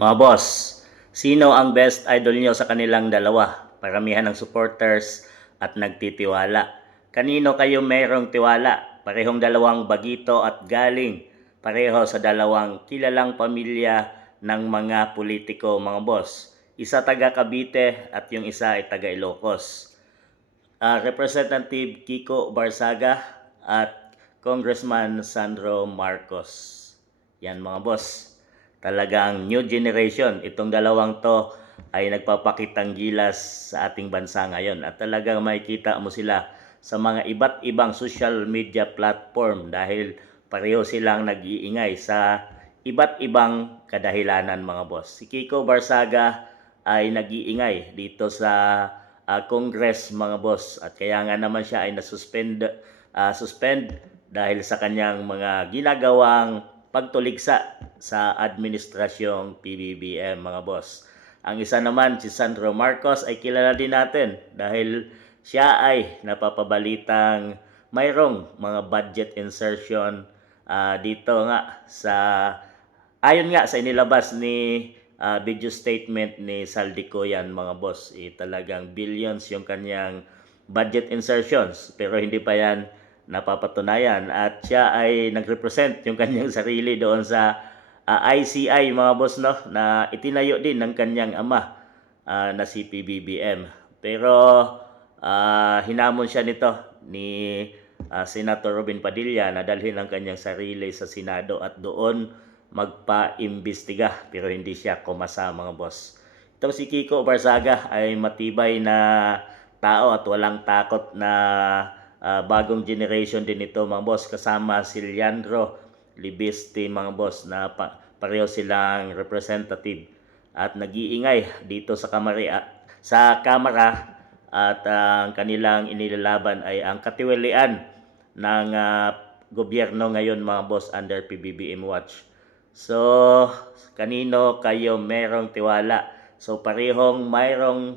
Mga boss, sino ang best idol nyo sa kanilang dalawa? Paramihan ng supporters at nagtitiwala. Kanino kayo merong tiwala? Parehong dalawang bagito at galing. Pareho sa dalawang kilalang pamilya ng mga politiko, mga boss. Isa taga Cavite at yung isa ay taga Ilocos. Representative Kiko Barsaga at Congressman Sandro Marcos. Yan mga boss. Talagang new generation. Itong dalawang to ay nagpapakitang gilas sa ating bansa ngayon. At talagang makikita mo sila sa mga iba't ibang social media platform dahil pareho silang nag-iingay sa iba't ibang kadahilanan mga boss. Si Kiko Barsaga ay nag-iingay dito sa Congress mga boss at kaya nga naman siya ay suspend dahil sa kanyang mga ginagawang pagtuligsa sa administrasyong PBBM mga boss. Ang isa naman si Sandro Marcos ay kilala din natin dahil siya ay napapabalitang mayroong mga budget insertion dito nga sa ayon nga sa inilabas ni video statement ni Saldico yan mga boss, talagang billions yung kanyang budget insertions pero hindi pa yan napapatunayan at siya ay nagrepresent yung kanyang sarili doon sa ICI mga boss no na itinayo din ng kanyang ama na si PBBM pero hinamon siya nito ni Senator Robin Padilla na dalhin ang kanyang sarili sa Senado at doon magpa-imbestiga pero hindi siya kumasa mga boss. Itong si Kiko Barsaga ay matibay na tao at walang takot na bagong generation din ito mga boss kasama si Leandro Libiste mga boss na pareho silang representative at nag-iingay dito sa kamara at ang kanilang inilalaban ay ang katiwalian ng gobyerno ngayon mga boss under PBBM Watch. So, kanino kayo merong tiwala? So, parehong mayroong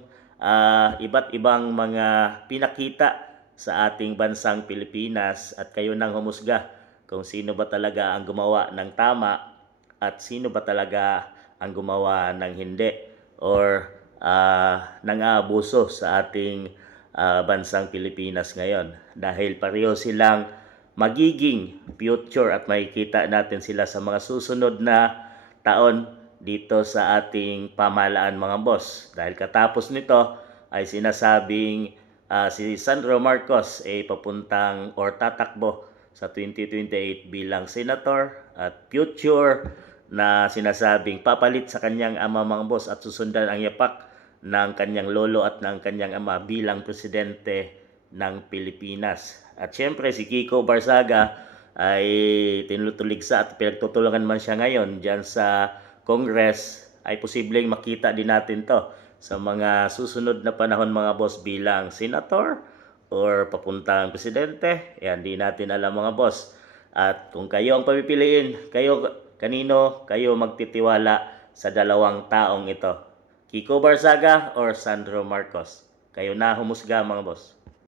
iba't ibang mga pinakita sa ating bansang Pilipinas at kayo nang humusga kung sino ba talaga ang gumawa ng tama at sino ba talaga ang gumawa ng hindi or nang-aabuso sa ating bansang Pilipinas ngayon dahil pareho silang magiging future at makikita natin sila sa mga susunod na taon dito sa ating pamahalaan mga boss dahil katapos nito ay sinasabing si Sandro Marcos ay papuntang or tatakbo sa 2028 bilang senator at future na sinasabing papalit sa kanyang ama mga boss at susundan ang yapak ng kanyang lolo at ng kanyang ama bilang presidente ng Pilipinas. At syempre si Kiko Barsaga ay tinutuligsa at pinagtutulungan man siya ngayon dyan sa Congress ay posibleng makita din natin to sa mga susunod na panahon mga boss bilang senator or papuntang presidente. Yan, di natin alam mga boss. At kung kayo ang papipiliin, kanino kayo magtitiwala sa dalawang taong ito? Kiko Barsaga or Sandro Marcos? Kayo na humusga mga boss.